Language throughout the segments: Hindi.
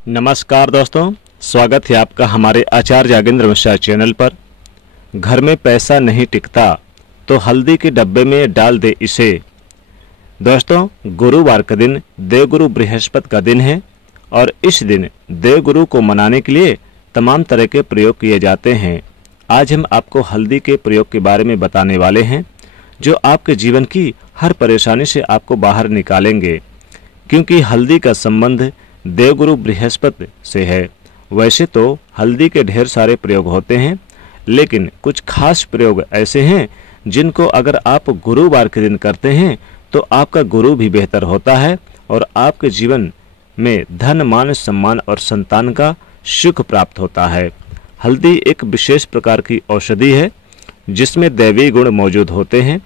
नमस्कार दोस्तों, स्वागत है आपका हमारे आचार्य यागेंद्र मिश्रा चैनल पर। घर में पैसा नहीं टिकता तो हल्दी के डब्बे में डाल दे इसे। दोस्तों, गुरुवार का दिन देवगुरु बृहस्पति का दिन है और इस दिन देवगुरु को मनाने के लिए तमाम तरह के प्रयोग किए जाते हैं। आज हम आपको हल्दी के प्रयोग के बारे में बताने वाले हैं जो आपके जीवन की हर परेशानी से आपको बाहर निकालेंगे, क्योंकि हल्दी का संबंध देवगुरु बृहस्पति से है। वैसे तो हल्दी के ढेर सारे प्रयोग होते हैं, लेकिन कुछ खास प्रयोग ऐसे हैं जिनको अगर आप गुरुवार के दिन करते हैं तो आपका गुरु भी बेहतर होता है और आपके जीवन में धन, मान, सम्मान और संतान का सुख प्राप्त होता है। हल्दी एक विशेष प्रकार की औषधि है जिसमें दैवी गुण मौजूद होते हैं।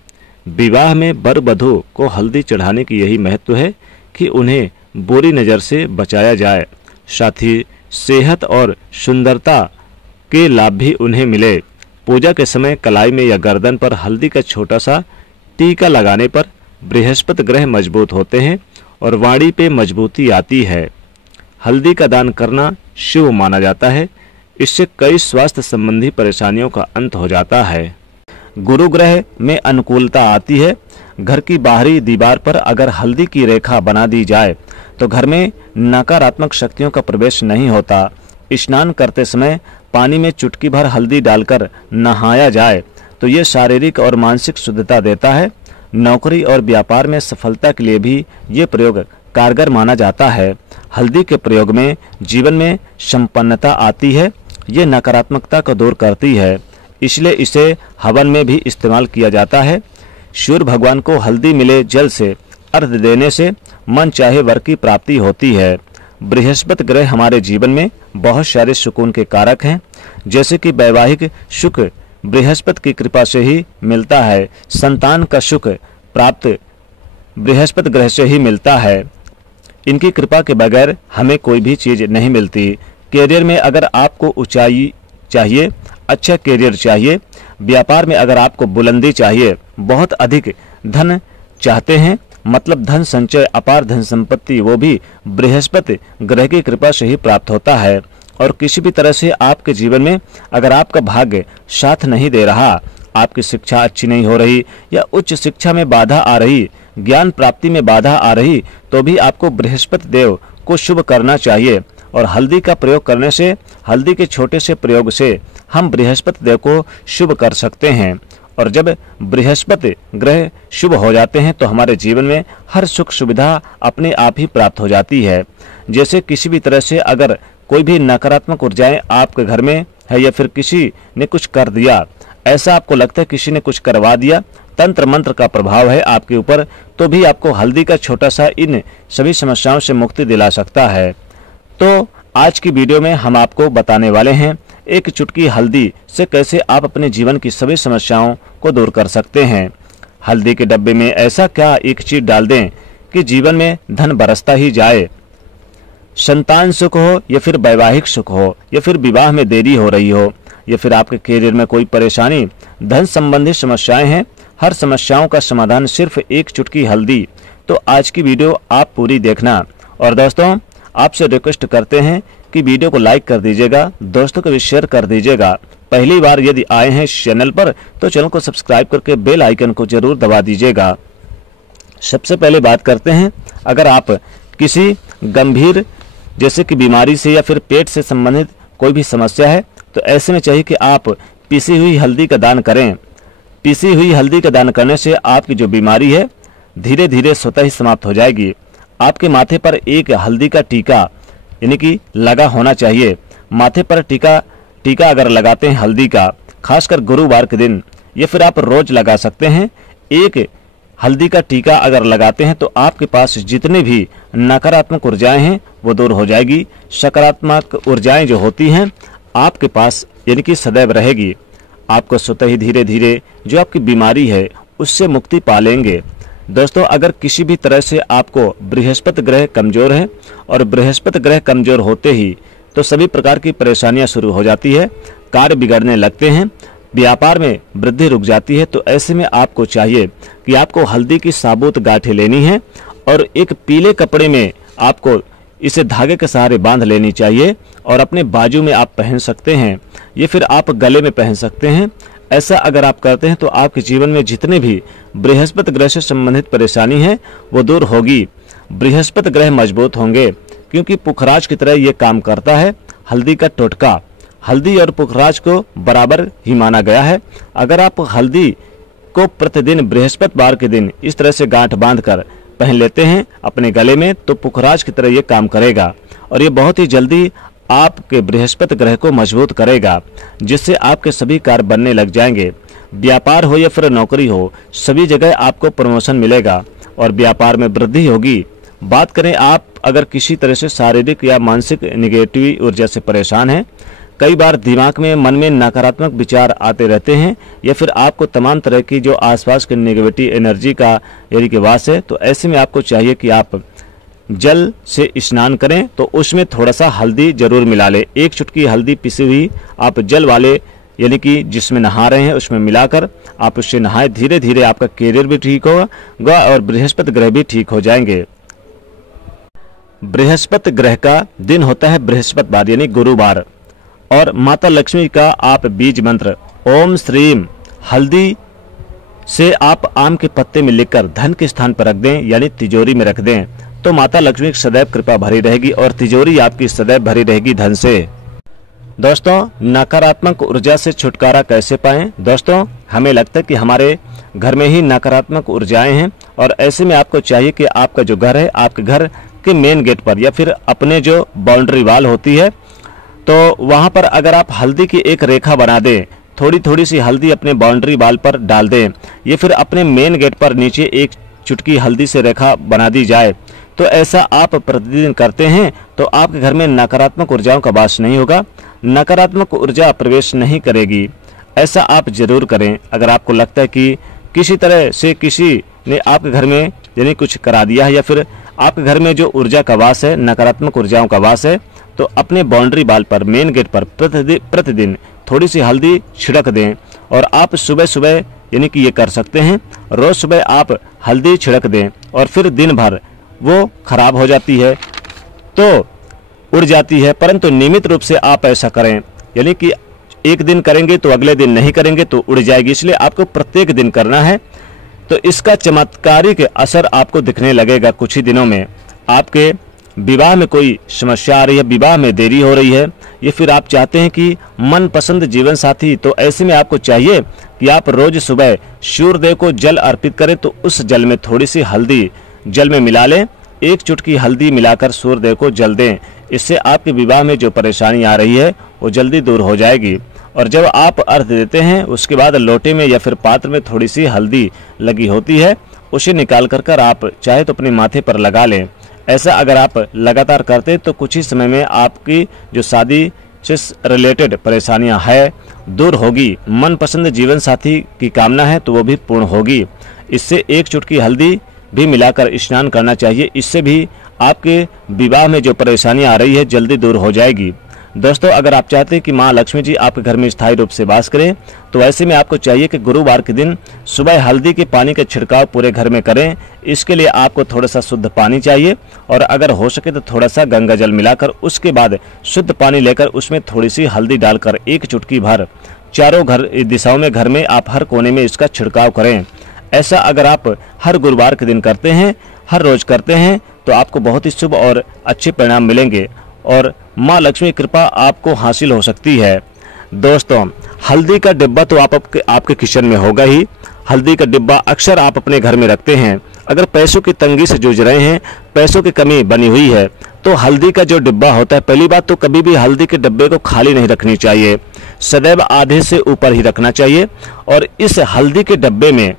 विवाह में वर वधू को हल्दी चढ़ाने की यही महत्व है कि उन्हें बुरी नज़र से बचाया जाए, साथ ही सेहत और सुंदरता के लाभ भी उन्हें मिले। पूजा के समय कलाई में या गर्दन पर हल्दी का छोटा सा टीका लगाने पर बृहस्पति ग्रह मजबूत होते हैं और वाणी पे मजबूती आती है। हल्दी का दान करना शुभ माना जाता है। इससे कई स्वास्थ्य संबंधी परेशानियों का अंत हो जाता है। गुरु ग्रह में अनुकूलता आती है। घर की बाहरी दीवार पर अगर हल्दी की रेखा बना दी जाए तो घर में नकारात्मक शक्तियों का प्रवेश नहीं होता। स्नान करते समय पानी में चुटकी भर हल्दी डालकर नहाया जाए तो ये शारीरिक और मानसिक शुद्धता देता है। नौकरी और व्यापार में सफलता के लिए भी ये प्रयोग कारगर माना जाता है। हल्दी के प्रयोग में जीवन में संपन्नता आती है। ये नकारात्मकता को दूर करती है, इसलिए इसे हवन में भी इस्तेमाल किया जाता है। सूर्य भगवान को हल्दी मिले जल से अर्घ्य देने से मन चाहे वर की प्राप्ति होती है। बृहस्पति ग्रह हमारे जीवन में बहुत सारे सुकून के कारक हैं, जैसे कि वैवाहिक सुख बृहस्पति की कृपा से ही मिलता है। संतान का सुख प्राप्त बृहस्पति ग्रह से ही मिलता है। इनकी कृपा के बगैर हमें कोई भी चीज नहीं मिलती। कैरियर में अगर आपको ऊंचाई चाहिए, अच्छा कैरियर चाहिए, व्यापार में अगर आपको बुलंदी चाहिए, बहुत अधिक धन चाहते हैं, मतलब धन संचय, अपार धन संपत्ति, वो भी बृहस्पति ग्रह की कृपा से ही प्राप्त होता है। और किसी भी तरह से आपके जीवन में अगर आपका भाग्य साथ नहीं दे रहा, आपकी शिक्षा अच्छी नहीं हो रही या उच्च शिक्षा में बाधा आ रही, ज्ञान प्राप्ति में बाधा आ रही, तो भी आपको बृहस्पति देव को शुभ करना चाहिए। और हल्दी का प्रयोग करने से, हल्दी के छोटे से प्रयोग से हम बृहस्पति देव को शुभ कर सकते हैं। और जब बृहस्पति ग्रह शुभ हो जाते हैं तो हमारे जीवन में हर सुख सुविधा अपने आप ही प्राप्त हो जाती है। जैसे किसी भी तरह से अगर कोई भी नकारात्मक ऊर्जाएं आपके घर में है या फिर किसी ने कुछ कर दिया, ऐसा आपको लगता है किसी ने कुछ करवा दिया, तंत्र मंत्र का प्रभाव है आपके ऊपर, तो भी आपको हल्दी का छोटा सा इन सभी समस्याओं से मुक्ति दिला सकता है। तो आज की वीडियो में हम आपको बताने वाले हैं एक चुटकी हल्दी से कैसे आप अपने जीवन की सभी समस्याओं को दूर कर सकते हैं। हल्दी के डब्बे में ऐसा क्या एक चीज डाल दें कि जीवन में धन बरसता ही जाए। संतान सुख हो या फिर वैवाहिक सुख हो या फिर विवाह में देरी हो रही हो या फिर आपके कैरियर में कोई परेशानी, धन संबंधी समस्याएं हैं, हर समस्याओं का समाधान सिर्फ एक चुटकी हल्दी। तो आज की वीडियो आप पूरी देखना। और दोस्तों, आपसे रिक्वेस्ट करते हैं कि वीडियो को लाइक कर दीजिएगा, दोस्तों को भी शेयर कर दीजिएगा। पहली बार यदि आए हैं इस चैनल पर तो चैनल को सब्सक्राइब करके बेल आइकन को जरूर दबा दीजिएगा। सबसे पहले बात करते हैं, अगर आप किसी गंभीर जैसे कि बीमारी से या फिर पेट से संबंधित कोई भी समस्या है तो ऐसे में चाहिए कि आप पीसी हुई हल्दी का दान करें। पीसी हुई हल्दी का दान करने से आपकी जो बीमारी है धीरे धीरे स्वतः ही समाप्त हो जाएगी। आपके माथे पर एक हल्दी का टीका यानी कि लगा होना चाहिए। माथे पर टीका अगर लगाते हैं हल्दी का, खासकर गुरुवार के दिन, या फिर आप रोज लगा सकते हैं। एक हल्दी का टीका अगर लगाते हैं तो आपके पास जितने भी नकारात्मक ऊर्जाएं हैं वो दूर हो जाएगी। सकारात्मक ऊर्जाएं जो होती हैं आपके पास यानी कि सदैव रहेगी। आपको स्वतः ही धीरे धीरे जो आपकी बीमारी है उससे मुक्ति पा लेंगे। दोस्तों, अगर किसी भी तरह से आपको बृहस्पति ग्रह कमजोर है और बृहस्पति ग्रह कमजोर होते ही तो सभी प्रकार की परेशानियां शुरू हो जाती है, कार्य बिगड़ने लगते हैं, व्यापार में वृद्धि रुक जाती है। तो ऐसे में आपको चाहिए कि आपको हल्दी की साबुत गांठें लेनी है और एक पीले कपड़े में आपको इसे धागे के सहारे बांध लेनी चाहिए और अपने बाजू में आप पहन सकते हैं, ये फिर आप गले में पहन सकते हैं। ऐसा अगर आप करते हैं तो आपके जीवन में जितने भी बृहस्पति ग्रह से संबंधित परेशानी है वो दूर होगी। बृहस्पति ग्रह मजबूत होंगे क्योंकि पुखराज की तरह ये काम करता है। हल्दी का टोटका, हल्दी और पुखराज को बराबर ही माना गया है। अगर आप हल्दी को प्रतिदिन बृहस्पतिवार के दिन इस तरह से गांठ बांधकर पहन लेते हैं अपने गले में तो पुखराज की तरह ये काम करेगा और ये बहुत ही जल्दी आपके बृहस्पति ग्रह को मजबूत करेगा, जिससे आपके सभी कार्य बनने लग जाएंगे। व्यापार हो या फिर नौकरी हो, सभी जगह आपको प्रमोशन मिलेगा और व्यापार में वृद्धि होगी। बात करें आप अगर किसी तरह से शारीरिक या मानसिक निगेटिव ऊर्जा से परेशान हैं, कई बार दिमाग में मन में नकारात्मक विचार आते रहते हैं या फिर आपको तमाम तरह की जो आसपास की नेगेटिव एनर्जी का यानी कि वास है, तो ऐसे में आपको चाहिए कि आप जल से स्नान करें तो उसमें थोड़ा सा हल्दी जरूर मिला लें। एक चुटकी हल्दी पिसी हुई आप जल वाले यानी कि जिसमें नहा रहे हैं उसमें मिलाकर आप उससे नहाएं। धीरे धीरे आपका कैरियर भी ठीक होगा और बृहस्पति ग्रह भी ठीक हो जाएंगे। बृहस्पति ग्रह का दिन होता है बृहस्पतिवार यानी गुरुवार और माता लक्ष्मी का आप बीज मंत्र ओम श्रीम हल्दी से आप आम के पत्ते में लिखकर धन के स्थान पर रख दें यानी तिजोरी में रख दें तो माता लक्ष्मी की सदैव कृपा भरी रहेगी और तिजोरी आपकी सदैव भरी रहेगी धन से। दोस्तों, नकारात्मक ऊर्जा से छुटकारा कैसे पाएं? दोस्तों, हमें लगता है कि हमारे घर में ही नकारात्मक ऊर्जाएं हैं और ऐसे में आपको चाहिए कि आपका जो घर है आपके घर के मेन गेट पर या फिर अपने जो बाउंड्री वाल होती है तो वहां पर अगर आप हल्दी की एक रेखा बना दें, थोड़ी थोड़ी सी हल्दी अपने बाउंड्री वाल पर डाल दें या फिर अपने मेन गेट पर नीचे एक चुटकी हल्दी से रेखा बना दी जाए, तो ऐसा आप प्रतिदिन करते हैं तो आपके घर में नकारात्मक ऊर्जाओं का वास नहीं होगा, नकारात्मक ऊर्जा प्रवेश नहीं करेगी। ऐसा आप जरूर करें। अगर आपको लगता है कि किसी तरह से किसी ने आपके घर में यानी कुछ करा दिया है या फिर आपके घर में जो ऊर्जा का वास है, नकारात्मक ऊर्जाओं का वास है, तो अपने बाउंड्री वाल पर मेन गेट पर प्रतिदिन थोड़ी सी हल्दी छिड़क दें और आप सुबह सुबह यानी कि ये कर सकते हैं, रोज सुबह आप हल्दी छिड़क दें और फिर दिन भर वो खराब हो जाती है तो उड़ जाती है, परंतु नियमित रूप से आप ऐसा करें यानी कि एक दिन करेंगे तो अगले दिन नहीं करेंगे तो उड़ जाएगी, इसलिए आपको प्रत्येक दिन करना है। तो इसका चमत्कारिक असर आपको दिखने लगेगा कुछ ही दिनों में। आपके विवाह में कोई समस्या आ रही है, विवाह में देरी हो रही है या फिर आप चाहते हैं कि मनपसंद जीवन साथी, तो ऐसे में आपको चाहिए कि आप रोज सुबह सूर्यदेव को जल अर्पित करें तो उस जल में थोड़ी सी हल्दी जल में मिला लें, एक चुटकी हल्दी मिलाकर सूर्यदेव को जल दें। इससे आपके विवाह में जो परेशानी आ रही है वो जल्दी दूर हो जाएगी। और जब आप अर्घ देते हैं उसके बाद लोटे में या फिर पात्र में थोड़ी सी हल्दी लगी होती है, उसे निकाल कर आप चाहे तो अपने माथे पर लगा लें। ऐसा अगर आप लगातार करते तो कुछ ही समय में आपकी जो शादी से रिलेटेड परेशानियां है दूर होगी। मनपसंद जीवन साथी की कामना है तो वो भी पूर्ण होगी। इससे एक चुटकी हल्दी भी मिलाकर स्नान करना चाहिए, इससे भी आपके विवाह में जो परेशानी आ रही है जल्दी दूर हो जाएगी। दोस्तों, अगर आप चाहते हैं कि मां लक्ष्मी जी आपके घर में स्थायी रूप से वास करें तो ऐसे में आपको चाहिए कि गुरुवार के दिन सुबह हल्दी के पानी का छिड़काव पूरे घर में करें। इसके लिए आपको थोड़ा सा शुद्ध पानी चाहिए और अगर हो सके तो थोड़ा सा गंगा जल मिलाकर उसके बाद शुद्ध पानी लेकर उसमें थोड़ी सी हल्दी डालकर एक चुटकी भर चारों घर दिशाओं में घर में आप हर कोने में इसका छिड़काव करें। ऐसा अगर आप हर गुरुवार के दिन करते हैं, हर रोज करते हैं, तो आपको बहुत ही शुभ और अच्छे परिणाम मिलेंगे और माँ लक्ष्मी कृपा आपको हासिल हो सकती है। दोस्तों, हल्दी का डिब्बा तो आपके किचन में होगा ही। हल्दी का डिब्बा अक्सर आप अपने घर में रखते हैं। अगर पैसों की तंगी से जूझ रहे हैं, पैसों की कमी बनी हुई है, तो हल्दी का जो डिब्बा होता है, पहली बात तो कभी भी हल्दी के डिब्बे को खाली नहीं रखनी चाहिए, सदैव आधे से ऊपर ही रखना चाहिए। और इस हल्दी के डिब्बे में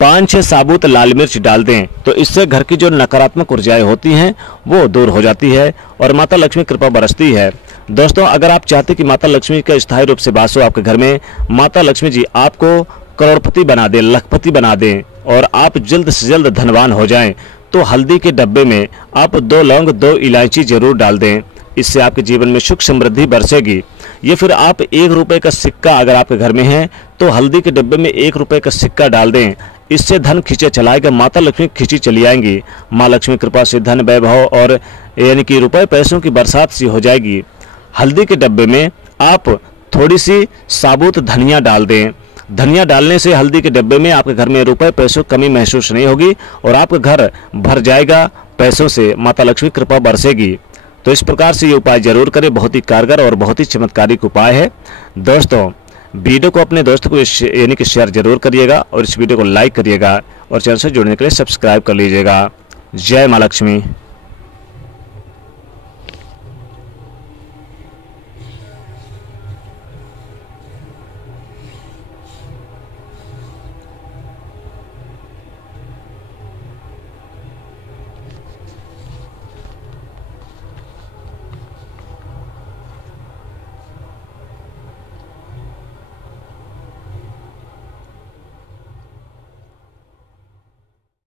5-6 साबुत लाल मिर्च डाल दें तो इससे घर की जो नकारात्मक ऊर्जाएं होती हैं वो दूर हो जाती है और माता लक्ष्मी कृपा बरसती है। दोस्तों, अगर आप चाहते कि माता लक्ष्मी का स्थायी रूप से वास हो आपके घर में, माता लक्ष्मी जी आपको करोड़पति बना दें, लखपति बना दें और आप जल्द से जल्द धनवान हो जाएं, तो हल्दी के डब्बे में आप 2 लौंग 2 इलायची जरूर डाल दें। इससे आपके जीवन में सुख समृद्धि बरसेगी। ये फिर आप 1 रुपये का सिक्का अगर आपके घर में है तो हल्दी के डब्बे में 1 रुपये का सिक्का डाल दें। इससे धन खींचे चलाएगा, माता लक्ष्मी खींची चली आएंगी। माँ लक्ष्मी कृपा से धन वैभव और यानी कि रुपए पैसों की बरसात सी हो जाएगी। हल्दी के डब्बे में आप थोड़ी सी साबुत धनिया डाल दें। धनिया डालने से हल्दी के डब्बे में आपके घर में रुपए पैसों की कमी महसूस नहीं होगी और आपका घर भर जाएगा पैसों से, माता लक्ष्मी कृपा बरसेगी। तो इस प्रकार से ये उपाय जरूर करें, बहुत ही कारगर और बहुत ही चमत्कारिक उपाय है। दोस्तों वीडियो को अपने दोस्तों को यानी कि शेयर जरूर करिएगा और इस वीडियो को लाइक करिएगा और चैनल से जुड़ने के लिए सब्सक्राइब कर लीजिएगा। जय माँ लक्ष्मी।